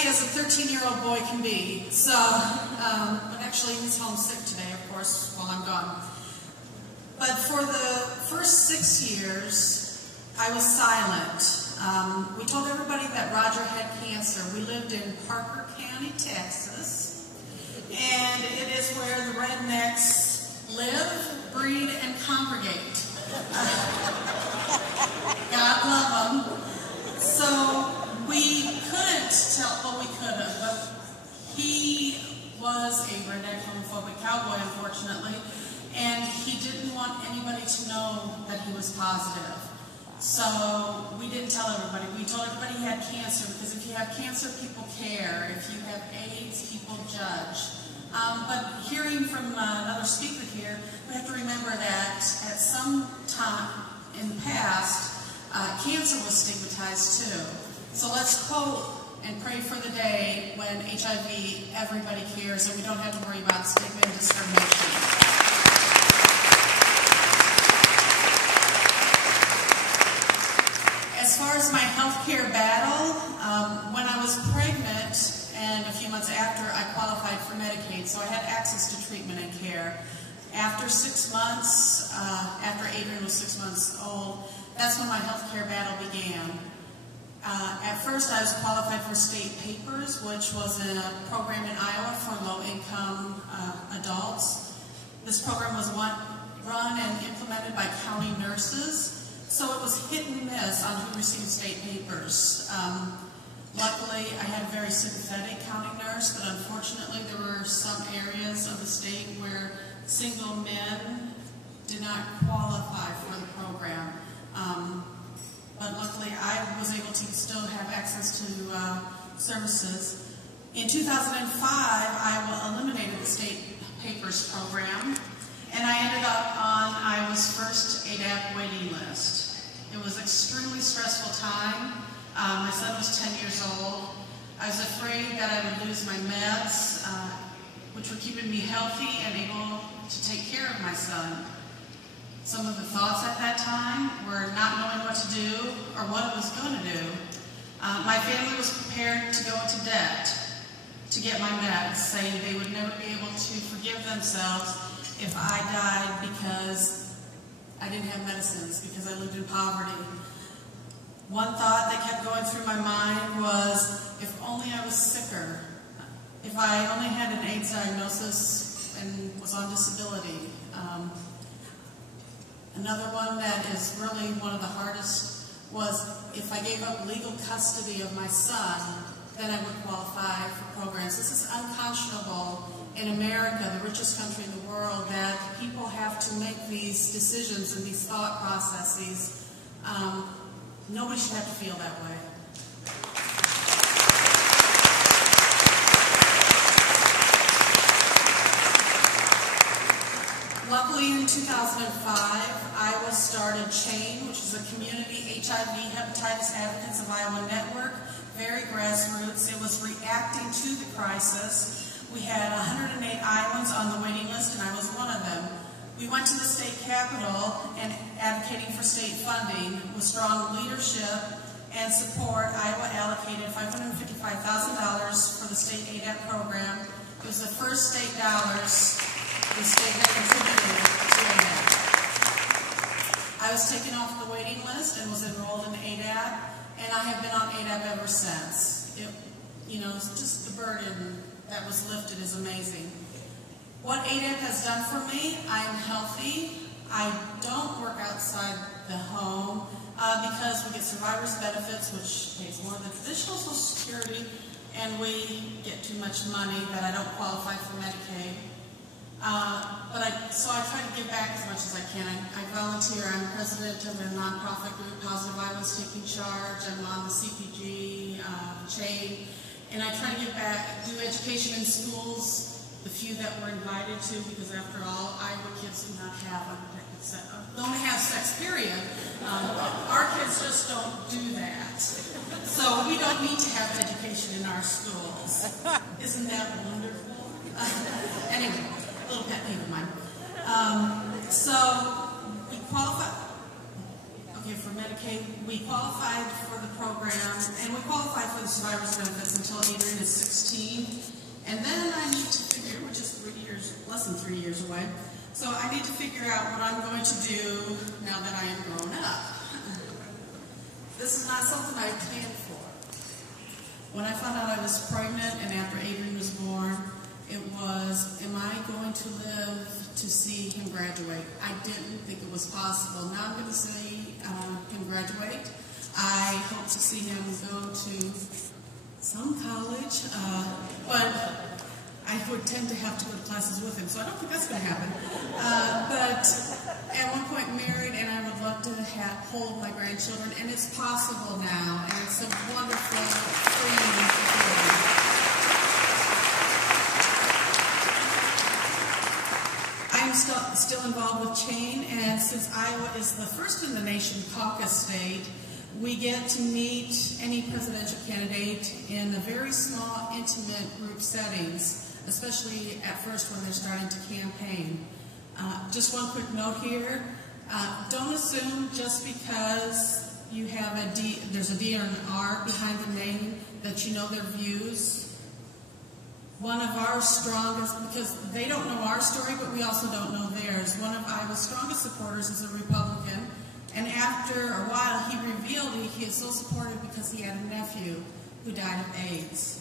happy as a 13-year-old boy can be. So, but actually he's homesick today, of course, while I'm gone. But for the first 6 years, I was silent. We told everybody that Roger had cancer. We lived in Parker County, Texas, and it is where the rednecks live, breed, and congregate. God love them. So we couldn't tell, well, we could have, but he was a redneck homophobic cowboy, unfortunately, and he didn't want anybody to know that he was positive. So we didn't tell everybody. We told everybody he had cancer, because if you have cancer, people care. If you have AIDS, people judge. But hearing from another speaker here, we have to remember that at some time in the past, cancer was stigmatized too. So let's quote and pray for the day when HIV, everybody cares, and we don't have to worry about stigma and discrimination. As far as my healthcare battle, when I was pregnant and a few months after, I qualified for Medicaid, so I had access to treatment and care. After 6 months, after Adrian was 6 months old, that's when my healthcare battle began. At first, I was qualified for state papers, which was a program in Iowa for low-income adults. This program was run and implemented by county nurses, so it was hit and miss on who received state papers. Luckily, I had a very sympathetic county nurse, but unfortunately, there were some areas of the state where single men did not qualify for the program. But luckily, I was able to still have access to services. In 2005, Iowa eliminated the state papers program, and I ended up on Iowa's first ADAP waiting list. It was an extremely stressful time. My son was 10 years old. I was afraid that I would lose my meds, which were keeping me healthy and able to take care of my son. Some of the thoughts at that time were not knowing what to do or what it was going to do. My family was prepared to go into debt to get my meds, saying they would never be able to forgive themselves if I died because I didn't have medicines, because I lived in poverty. One thought that kept going through my mind was, if only I was sicker, if I only had an AIDS diagnosis and was on disability. Another one that is really one of the hardest was, if I gave up legal custody of my son, then I would qualify for programs. This is unconscionable in America, the richest country in the world, that people have to make these decisions and these thought processes. Nobody should have to feel that way. Luckily, in 2005, Iowa started CHAIN, which is a community HIV hepatitis advocates of Iowa network, very grassroots. It was reacting to the crisis. We had 108 Iowans on the waiting list, and I was one of them. We went to the state capitol and advocating for state funding. With strong leadership and support, Iowa allocated $555,000 for the state ADAP program. It was the first state dollars the state had contributed to ADAP. I was taken off the waiting list and was enrolled in ADAP, and I have been on ADAP ever since. Just the burden that was lifted is amazing. What ADAP has done for me, I am healthy. I don't work outside the home because we get survivor's benefits, which pays more than traditional Social Security, and we get too much money that I don't qualify for Medicaid. So I try to give back as much as I can. I volunteer. I'm president of a nonprofit group, Positive Iowa's Taking Charge. I'm on the CPG, CHAIN, and I try to give back, do education in schools, the few that we're invited to, because after all, Iowa kids do not have unprotected sex, don't have sex, period. Our kids just don't do that. So we don't need to have education in our schools. Isn't that wonderful? Anyway. Little pet peeve of mine. So we qualify, okay, for Medicaid. okay, we qualified for the program, and we qualified for the survivor's benefits until Adrian is 16, and then I need to figure, which is 3 years, less than 3 years away, so I need to figure out what I'm going to do now that I am grown up. This is not something I planned for. When I found out I was pregnant and after Adrian was born, it was, am I going to live to see him graduate? I didn't think it was possible. Now I'm going to see him graduate. I hope to see him go to some college, but I would tend to have to go to classes with him, so I don't think that's going to happen. But at one point married, and I would love to hold my grandchildren, and it's possible now, and it's a wonderful, freeing feeling. I'm still involved with Chain, and since Iowa is the first in the nation caucus state, we get to meet any presidential candidate in a very small, intimate group settings, especially at first when they're starting to campaign. Just one quick note here, don't assume just because you have there's a D or an R behind the name that you know their views. One of our strongest, because they don't know our story, but we also don't know theirs, one of Iowa's strongest supporters is a Republican, and after a while he revealed he is so supportive because he had a nephew who died of AIDS.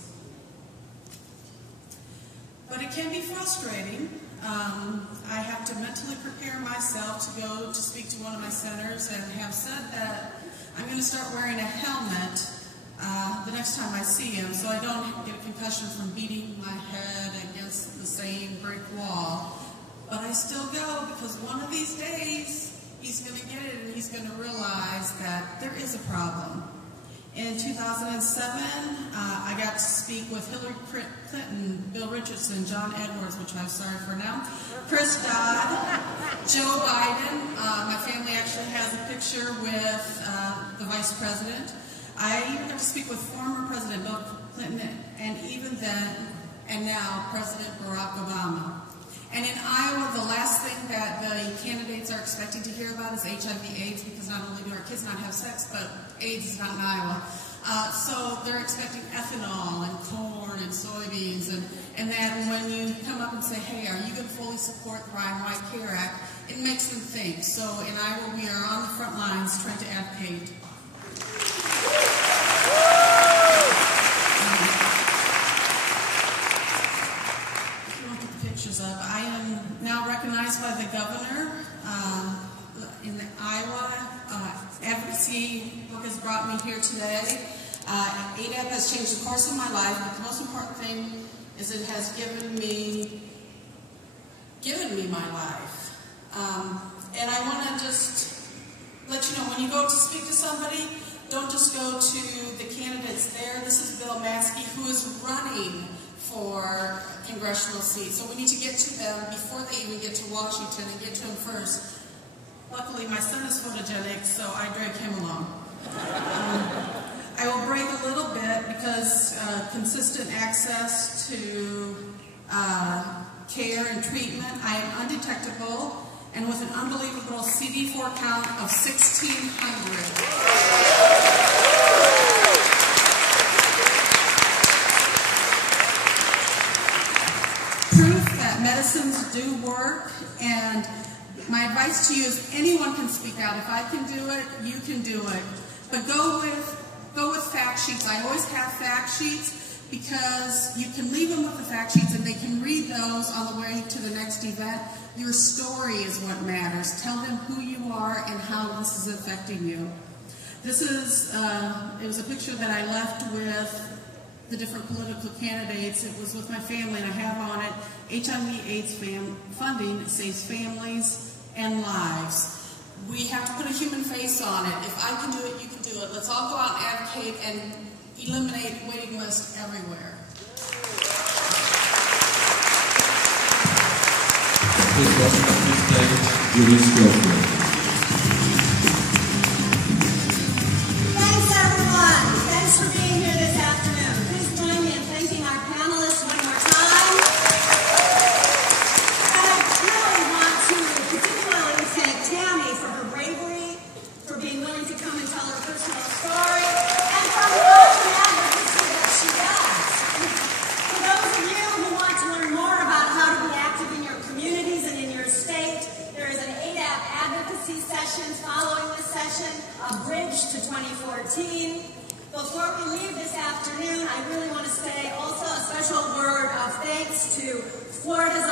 But it can be frustrating. I have to mentally prepare myself to go to speak to one of my senators and have said that I'm going to start wearing a helmet the next time I see him so I don't get a concussion from beating my head against the same brick wall. But I still go because one of these days he's going to get it and he's going to realize that there is a problem. In 2007, I got to speak with Hillary Clinton, Bill Richardson, John Edwards, which I'm sorry for now, Chris Dodd, Joe Biden. My family actually has a picture with the Vice President. I even got to speak with former President Bill Clinton, and even then, and now, President Barack Obama. And in Iowa, the last thing that the candidates are expecting to hear about is HIV/AIDS, because not only do our kids not have sex, but AIDS is not in Iowa. So they're expecting ethanol and corn and soybeans, and then when you come up and say, hey, are you going to fully support the Ryan White Care Act, it makes them think. So in Iowa, we are on the front lines trying to advocate. I am now recognized by the governor in Iowa. Advocacy book has brought me here today. ADAP has changed the course of my life, but the most important thing is it has given me my life. And I want to just let you know, when you go to speak to somebody, don't just go to the candidates there. This is Bill Maskey, who is running for congressional seats. So we need to get to them before they even get to Washington and get to them first. Luckily, my son is photogenic, so I drag him along. I will break a little bit because consistent access to care and treatment. I am undetectable and with an unbelievable CD4 count of 1,600. Medicines do work, and my advice to you is anyone can speak out. If I can do it, you can do it. But go with fact sheets. I always have fact sheets because you can leave them with the fact sheets and they can read those on the way to the next event. Your story is what matters. Tell them who you are and how this is affecting you. This is, it was a picture that I left with the different political candidates. It was with my family, and I have on it, HIV/AIDS funding saves families and lives. We have to put a human face on it. If I can do it, you can do it. Let's all go out and advocate and eliminate waiting lists everywhere. Please welcome to the stage, USCA. Thanks, everyone. Thanks for being here this afternoon. Please join me in thanking our panelists one more time. And I really want to particularly thank Tami for her bravery, for being willing to come and talk advocacy sessions following this session, a bridge to 2014. Before we leave this afternoon, I really want to say also a special word of thanks to Florida's